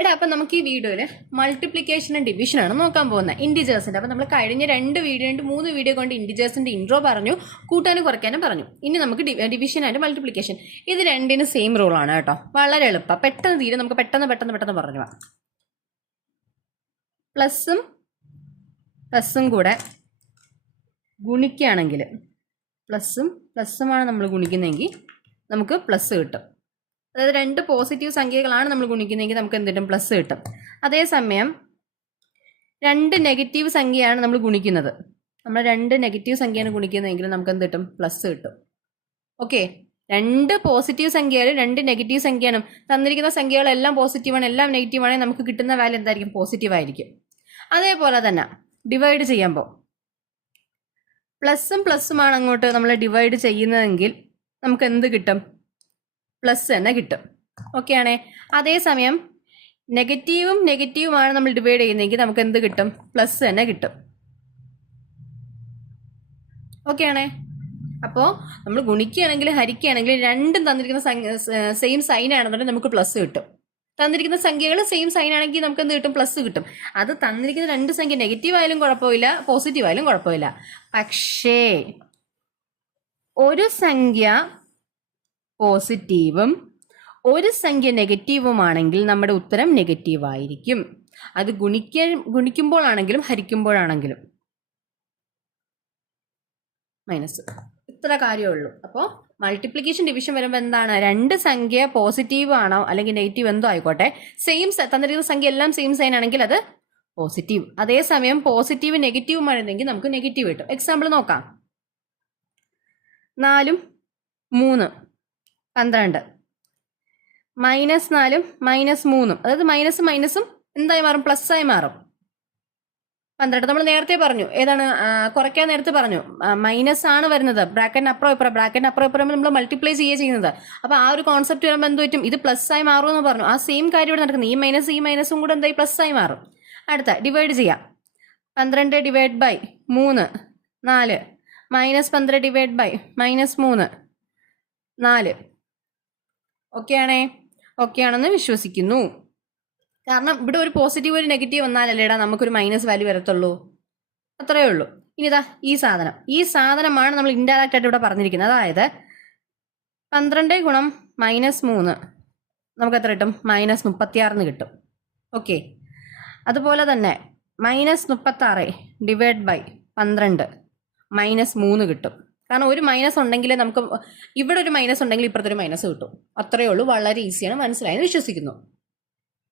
എടാ അപ്പം നമുക്ക് ഈ വീഡിയോയിൽ മൾട്ടിപ്ലിക്കേഷനും ഡിവിഷനാണ് നോക്കാൻ പോകുന്നത് ഇൻഡിജേഴ്സിൻ്റെ. അപ്പം നമ്മൾ കഴിഞ്ഞ 3 വീഡിയോ കൊണ്ട് ഇൻഡിജേഴ്സിൻ്റെ ഇൻട്രോ പറഞ്ഞു, കൂട്ടാനും കുറയ്ക്കാനും പറഞ്ഞു. ഇനി നമുക്ക് ഡിവിഷൻ ആൻഡ് മൾട്ടിപ്ലിക്കേഷൻ, ഇത് രണ്ടിനും സെയിം റൂളാണ് കേട്ടോ. വളരെ എളുപ്പം, പെട്ടെന്ന് തീരെ നമുക്ക് പെട്ടെന്ന് പറഞ്ഞു പോവാം. പ്ലസ്സും കൂടെ ഗുണിക്കുകയാണെങ്കിൽ, പ്ലസ്സുമാണ് നമ്മൾ ഗുണിക്കുന്നതെങ്കിൽ നമുക്ക് പ്ലസ് കിട്ടും. അതായത് 2 പോസിറ്റീവ് സംഖ്യകളാണ് നമ്മൾ ഗുണിക്കുന്നതെങ്കിൽ നമുക്ക് എന്ത് കിട്ടും? പ്ലസ് കിട്ടും. അതേസമയം 2 നെഗറ്റീവ് സംഖ്യയാണ് നമ്മൾ ഗുണിക്കുന്നത്, നമ്മൾ 2 നെഗറ്റീവ് സംഖ്യയാണ് ഗുണിക്കുന്നതെങ്കിൽ നമുക്ക് എന്ത് കിട്ടും? പ്ലസ് കിട്ടും. ഓക്കെ, 2 പോസിറ്റീവ് സംഖ്യകൾ 2 നെഗറ്റീവ് സംഖ്യയാണ്. തന്നിരിക്കുന്ന സംഖ്യകളെല്ലാം പോസിറ്റീവാണ്, എല്ലാം നെഗറ്റീവ് ആണെങ്കിൽ നമുക്ക് കിട്ടുന്ന വാല്യൂ എന്തായിരിക്കും? പോസിറ്റീവ് ആയിരിക്കും. അതേപോലെ തന്നെ ഡിവൈഡ് ചെയ്യുമ്പോൾ പ്ലസ്സുമാണ് അങ്ങോട്ട് നമ്മൾ ഡിവൈഡ് ചെയ്യുന്നതെങ്കിൽ നമുക്ക് എന്ത് കിട്ടും? പ്ലസ് തന്നെ കിട്ടും. ഓക്കെ ആണേ. അതേസമയം നെഗറ്റീവുമാണ് നമ്മൾ ഡിവൈഡ് ചെയ്യുന്നതെങ്കിൽ നമുക്ക് എന്ത് കിട്ടും? പ്ലസ് തന്നെ കിട്ടും. ഓക്കെ ആണേ. അപ്പോൾ നമ്മൾ ഗുണിക്കുകയാണെങ്കിൽ ഹരിക്കുകയാണെങ്കിൽ രണ്ടും തന്നിരിക്കുന്ന സെയിം സൈൻ ആണെന്നുണ്ടെങ്കിൽ നമുക്ക് പ്ലസ് കിട്ടും. തന്നിരിക്കുന്ന സംഖ്യകൾ സെയിം സൈൻ ആണെങ്കിൽ നമുക്ക് എന്ത് കിട്ടും? പ്ലസ് കിട്ടും. അത് തന്നിരിക്കുന്ന 2 സംഖ്യ നെഗറ്റീവ് ആയാലും കുഴപ്പമില്ല, പോസിറ്റീവ് ആയാലും കുഴപ്പമില്ല. പക്ഷേ ഒരു സംഖ്യ പോസിറ്റീവും ഒരു സംഖ്യ നെഗറ്റീവുമാണെങ്കിൽ നമ്മുടെ ഉത്തരം നെഗറ്റീവ് ആയിരിക്കും. അത് ഗുണിക്കുമ്പോഴാണെങ്കിലും ഹരിക്കുമ്പോഴാണെങ്കിലും. മൈനസ്, ഇത്ര കാര്യമേ ഉള്ളൂ. അപ്പോൾ മൾട്ടിപ്ലിക്കേഷൻ ഡിവിഷൻ വരുമ്പോൾ എന്താണ്? 2 സംഖ്യ പോസിറ്റീവ് ആണോ അല്ലെങ്കിൽ നെഗറ്റീവ് എന്തോ ആയിക്കോട്ടെ, സെയിം തന്നിരിക്കുന്ന സംഖ്യ എല്ലാം സെയിം സൈൻ ആണെങ്കിൽ അത് പോസിറ്റീവ്. അതേസമയം പോസിറ്റീവ് നെഗറ്റീവ് ആണെങ്കിൽ നമുക്ക് നെഗറ്റീവ് കിട്ടും. എക്സാമ്പിൾ നോക്കാം. 4 3 12 -4 -3, അതായത് മൈനസും എന്തായി മാറും? പ്ലസ് ആയി മാറും. 12 നമ്മൾ നേരത്തെ പറഞ്ഞു, ഏതാണ് കുറയ്ക്കാൻ നേരത്തെ പറഞ്ഞു, മൈനസ് ആണ് വരുന്നത്. ബ്രാക്കറ്റിന് അപ്പുറം നമ്മൾ മൾട്ടിപ്ലൈ ചെയ്യുന്നത്. അപ്പൊ ആ ഒരു കോൺസെപ്റ്റ് വരുമ്പോൾ എന്ത് പറ്റും? ഇത് പ്ലസ് ആയി മാറും എന്ന് പറഞ്ഞു. ആ സെയിം കാര്യം ഇവിടെ നടക്കുന്നത്. ഈ മൈനസും കൂടെ എന്തായി? പ്ലസ് ആയി മാറും. അടുത്ത ഡിവൈഡ് ചെയ്യാം. 12 divide by 3 4, -12 divide by -3 4. Okay ആണേ? ഓക്കെ ആണെന്ന് വിശ്വസിക്കുന്നു. കാരണം ഇവിടെ ഒരു പോസിറ്റീവ് ഒരു നെഗറ്റീവ് വന്നാലല്ലേടാ നമുക്കൊരു മൈനസ് വാല്യൂ വരത്തുള്ളൂ. അത്രയേ ഉള്ളൂ. ഇനി ഇതാ ഈ സാധനമാണ് നമ്മൾ ഇൻഡയറക്റ്റ് ആയിട്ട് ഇവിടെ പറഞ്ഞിരിക്കുന്നത്. അതായത് 12 ഗുണം -3 നമുക്ക് എത്ര കിട്ടും? -36 കിട്ടും. ഓക്കെ, അതുപോലെ തന്നെ -36 ഡിവൈഡ് ബൈ 12 -3 കിട്ടും. കാരണം ഒരു മൈനസ് ഉണ്ടെങ്കിൽ നമുക്ക് ഇവിടെ ഒരു മൈനസ് ഉണ്ടെങ്കിൽ ഇപ്പുറത്തൊരു മൈനസ് കിട്ടും. അത്രയേ ഉള്ളൂ. വളരെ ഈസിയാണ്, മനസ്സിലായെന്ന് വിശ്വസിക്കുന്നു.